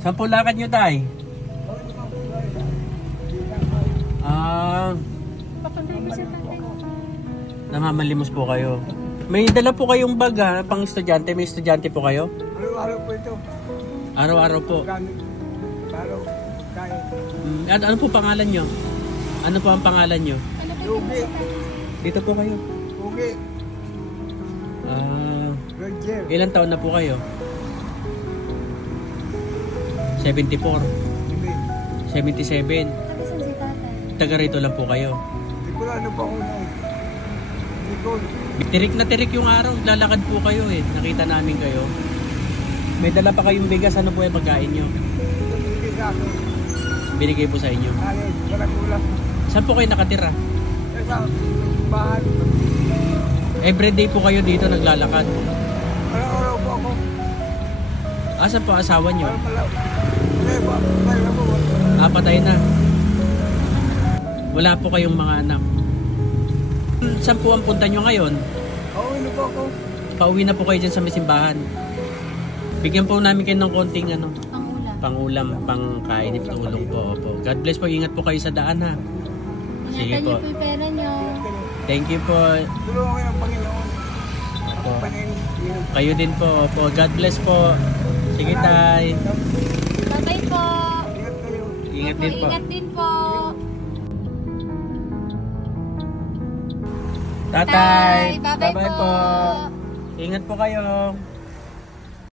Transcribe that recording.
Saan po lakad nyo, tay? Namamalimos po kayo. May dala po kayong bag ha, pang estudyante. May estudyante po kayo? Araw-araw po ito. Araw-araw po. Gamit. Araw. Kaya. Ano po pangalan nyo? Ano po ang pangalan nyo? Lugi. Dito po kayo. Lugi. Roger. Ilan taon na po kayo? 74. Hindi. 77. Taga rito lang po kayo. Hindi ko na ano pa ako na. Hindi ko. Tirik na tirik yung araw. Lalakad po kayo eh. Nakita namin kayo. May dala pa kayong bigas. Ano po yung pagkain nyo? Hindi sa akin. Binigay po sa inyo. Alin. Wala kulang. Saan po kayo nakatira? Sa bahay. Everyday po kayo dito naglalakad. Araw-araw po ako. Asan po asawa nyo? Patay na po. Patay na. Wala po kayong mga anak. Saan po ang punta nyo ngayon? Oo, ano po ako. Pauwi na po kayo dyan sa may simbahan. Bigyan po namin kayo ng konting ano, Pangulam. pangkain, tulong po. Opo. God bless po. Ingat po kayo sa daan ha. Sige Ingatan po. niyo po yung pera niyo. Thank you po. Tulungan kayo ng Panginoon. Opo. Panin. Kayo din po. Opo. God bless po. Sige tay. Babay po. Ingat kayo. Ingat din po. Ingat din po. Tatay. Bye-bye po. Ingat po kayo.